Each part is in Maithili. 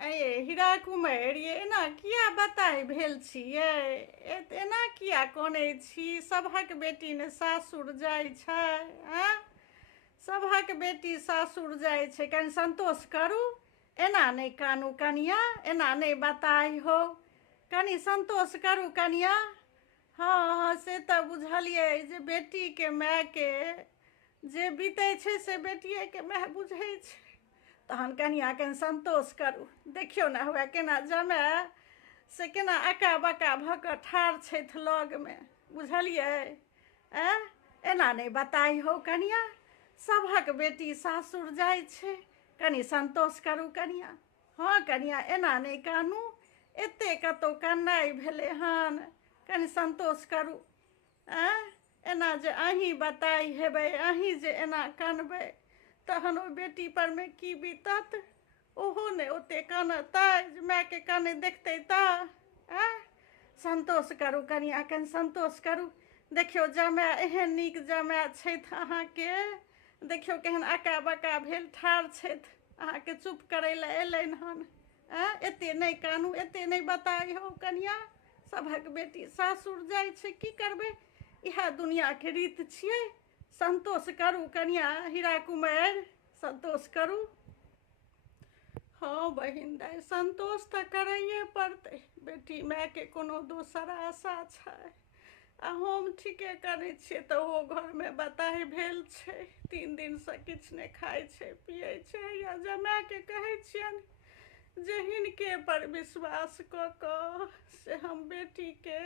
ये हीरा कुमार ये एना किया बताइ भेल छियै एना किया कनै छी। सभक बेटी ने सासुर जाइ छै। सभक बेटी सासुर जाइ छै, कनि संतोष करू। एना नहीं कानू कनिया, एना नहीं बताइ हो। कनि संतोष करू कनिया। हाँ से तऽ बुझलियै जे बेटीके मायके जे बीतै छै से बेटिएके माय बुझै छै। तहन कनिया कनि संतोष करू। देखियौ ने हुए केना जमाय से केना अका बका भऽ कऽ ठाढ़ छथि लगमे, बुझलियै। एना नहीं बताइ हो कनिया। सभक बेटी सासुर जाइ छै, कनि संतोष करू कनिया। हाँ कनिया एना नहीं कानू। एते कतौ कन्नाइ भेलै हन, कनि संतोष करू। एना जे अहीं बताइ हेबै, अहीं जे एना कनबै तहन ओ बेटी पर में की बीतत। ओहो ने ओते कानतै जे मायके कानैत देखतै तऽ। संतोष करू कनिया, कनि संतोष करू। देखियौ जमाय एहन नीक जमाय छथि अहाँके। देखियौ केहन अका बका भेल ठाढ़ छथि, अहाँके चुप करै लए अयलनि हन। एते नहीं कानू, एते नहीं बताइ हो कनिया। सभक बेटी सासुर जाइ छै, की करबै, इएह दुनियाके रीत छियै। संतोष करू कनिया हीरा कुमार, संतोष करू। हाँ बहिन दाइ, संतोष तऽ करैए पड़तै। बेटी मायके कोनो दोसर आशा छै। आ हम ठीके करै छियै तऽ ओ घरमे बताइ भेल छै। 3 दिनसँ किछु नहीं खाइ छै पियै छै। या जमायके कहै छियनि जे हिनके पर विश्वास कऽ कऽ से हम बेटीके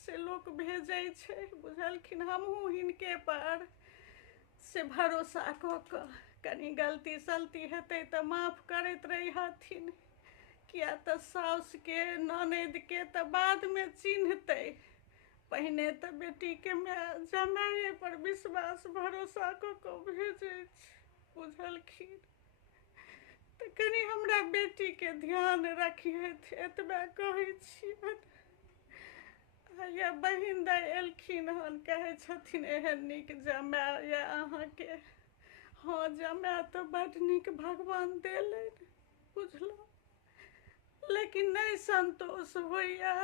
से लोक भेजै छै, बुझलखिन। हमहूँ हिनके पर से भरोसा कऽ कऽ कनि गलती सलती हेतै तऽ माफ करैत रही हथिन। किया तऽ साउसके ननदिके तऽ बादमे चिन्हतै, पहिने तऽ बेटीके माय जमाइए पर विश्वास भरोसा कऽ कऽ भेजै छै, बुझलखिन। तऽ कनि हमरा बेटीके ध्यान रखिहथि, एतबे कहै छियनि। या बहिन दाइ एलखिन हन, कहै छथिन एहन नीक जमाय या अहाँके। हाँ जमाय तऽ बड्ड नीक भगवान देलनि, बुझलहुँ। लेकिन नहीं संतोष होइया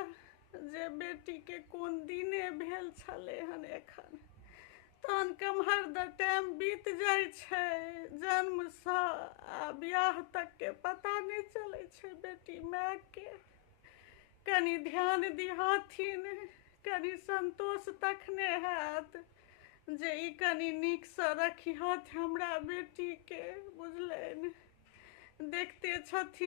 जे बेटीके कोन दिने भेल छलै हन एखन। तहन केम्हर द टाइम बीत जाइ छै, जन्मसँ आ बियाह तकके पता नहीं चलै छै बेटी मायके। कनि ध्यान दिहथिन, कनि संतोष तखने हैत जे ई कनि नीकसँ रखिहथि हमरा बेटीके, बुझलनि। देखते छथिन